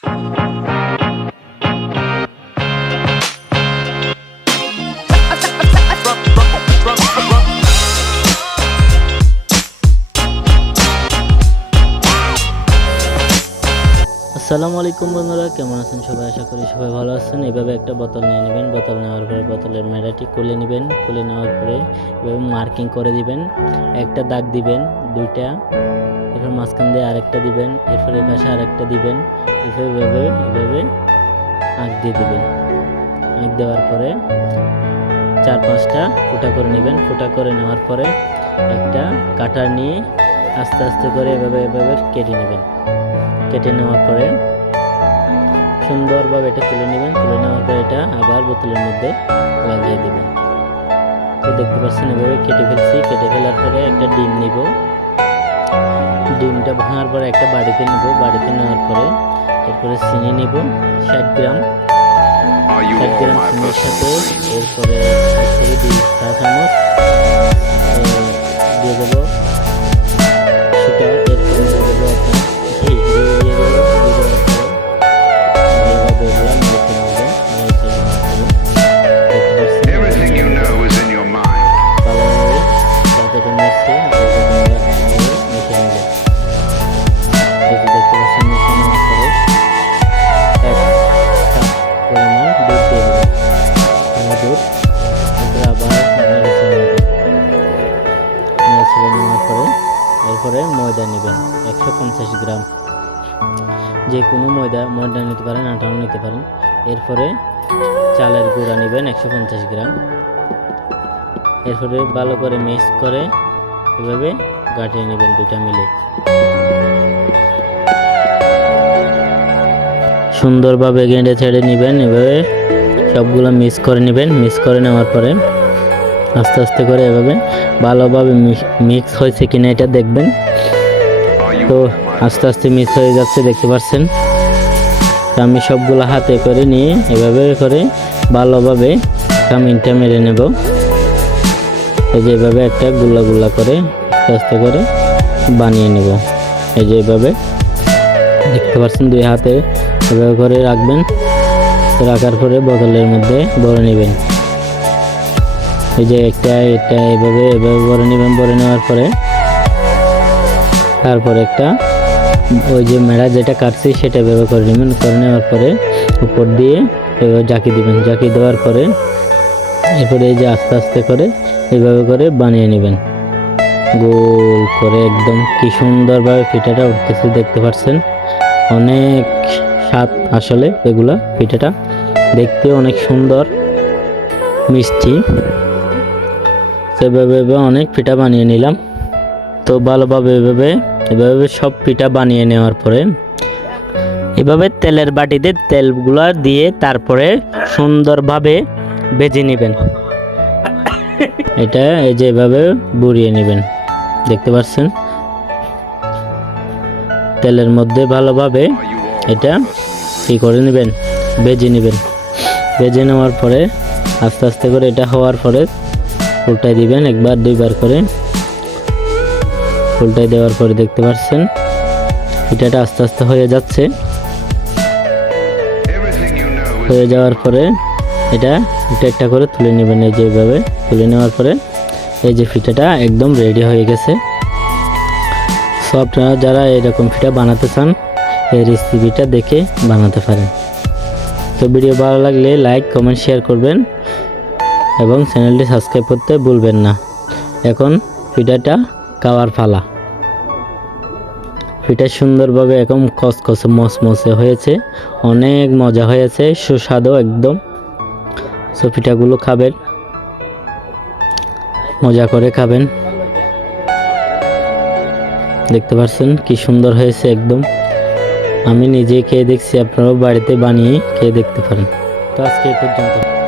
আসসালামু আলাইকুম বন্ধুরা, কেমন আছেন সবাই? আশা করি সবাই ভালো আছেন। এভাবে একটা বোতল নিয়ে নেবেন। বোতল নেওয়ার পরে বোতলের মেড়াটি খুলে নেবেন। খুলে নেওয়ার পরে এভাবে মার্কিং করে দিবেন। একটা দাগ দিবেন, দুইটা, এরপর মাঝখান দিয়ে আরেকটা দিবেন, এরপর এই পাশে আরেকটা দিবেন। এভাবে এভাবে আঁক দিয়ে দিবেন। আঁক দেওয়ার পরে 4-5টা ফুটা করে নেবেন। ফুটা করে নেওয়ার পরে একটা কাটার নিয়ে আস্তে আস্তে করে এভাবে কেটে নেবেন। কেটে নেওয়ার পরে সুন্দরভাবে এটা তুলে নেবেন। তুলে নেওয়ার পরে এটা আবার বোতলের মধ্যে লাগিয়ে দেবেন। তো দেখতে পাচ্ছেন এভাবে কেটে ফেলছি। কেটে ফেলার পরে একটা ডিম নিব। ডিমটা ভাঙার পরে একটা বাড়িতে নিব। বাড়িতে নেওয়ার পরে এরপরে চিনি নিব 60 গ্রাম। 60 গ্রাম চিনির সাথে এরপরে 2 চা চামচ দিয়ে দেবো সুগার। এরপরে দিয়ে দেবো আপনার ঘি। দিয়ে দেবো এরপরে ময়দা নেবেন 150 গ্রাম। যে কোনো ময়দা নিতে পারেন, আটাও নিতে পারেন। এরপরে চালের গুঁড়া নেবেন 150 গ্রাম। এরপরে ভালো করে মিক্স করে এভাবে গাঁটিয়ে নেবেন দুটা মিলে। সুন্দরভাবে গেঁড়ে ছেড়ে নেবেন। এভাবে সবগুলো মিক্স করে নেবেন। মিক্স করে নেওয়ার পরে আস্তে আস্তে করে এভাবে ভালোভাবে মিক্স হয়েছে কিনা এটা দেখবেন। তো আস্তে আস্তে মিক্স হয়ে যাচ্ছে, দেখতে পাচ্ছেন। তো আমি সবগুলো হাতে করে নিয়ে এভাবে করে ভালোভাবে কামিনটা মেরে নেব। এই যে এভাবে একটা গুল্লা করে আস্তে আস্তে করে বানিয়ে নেব। এই যে এভাবে দেখতে পাচ্ছেন, 2 হাতে এভাবে করে রাখবেন। রাখার পরে বোতলের মধ্যে ভরে নেবেন। এই যে এটা এভাবে ভরে নেবেন। ভরে নেওয়ার পরে তারপর একটা ওই যে মেড়া যেটা কাটছি সেটা এভাবে করে নেবেন। করে নেওয়ার পরে উপর দিয়ে এভাবে জাকি দিবেন। জাকি দেওয়ার পরে এরপরে এই যে আস্তে আস্তে করে এইভাবে করে বানিয়ে নেবেন গোল করে। একদম কি সুন্দরভাবে পিঠাটা উঠতেছে, দেখতে পাচ্ছেন। অনেক স্বাদ আসলে এগুলা। পিঠাটা দেখতে অনেক সুন্দর, মিষ্টি। সেভাবে অনেক পিঠা বানিয়ে নিলাম। তো ভালোভাবে এভাবে সব পিঠা বানিয়ে নেওয়ার পরে এভাবে তেলের বাটিতে তেলগুলা দিয়ে তারপরে সুন্দরভাবে ভেজে নেবেন। এটা এই যে এভাবে বুড়িয়ে নেবেন, দেখতে পাচ্ছেন। তেলের মধ্যে ভালোভাবে এটা কি করে নেবেন, ভেজে নেবেন। ভেজে নেওয়ার পরে আস্তে আস্তে করে এটা হওয়ার পরে উল্টাই দিবেন 1-2 বার করে। উল্টাই দেওয়ার পরে দেখতে পাচ্ছেন পিঠাটা আস্তে আস্তে হয়ে যাচ্ছে। হয়ে যাওয়ার পরে এটা একটা করে তুলে নেবেন। এই যে এইভাবে তুলে নেওয়ার পরে এই যে পিঠাটা একদম রেডি হয়ে গেছে। সো আপনারা যারা এরকম পিঠা বানাতে চান এই রেসিপিটা দেখে বানাতে পারেন। তো ভিডিও ভালো লাগলে লাইক, কমেন্ট, শেয়ার করবেন এবং চ্যানেলটি সাবস্ক্রাইব করতে ভুলবেন না। এখন পিঠাটা খাওয়ার পালা। পিঠা সুন্দরভাবে একদম কসকসে মসমসে হয়েছে, অনেক মজা হয়েছে, সুস্বাদু একদম। সো পিঠাগুলো খাবেন, মজা করে খাবেন। দেখতে পাচ্ছেন কি সুন্দর হয়েছে একদম। আমি নিজে খেয়ে দেখছি, আপনারাও বাড়িতে বানিয়ে খেয়ে দেখতে পারেন। তো আজকে এই পর্যন্ত।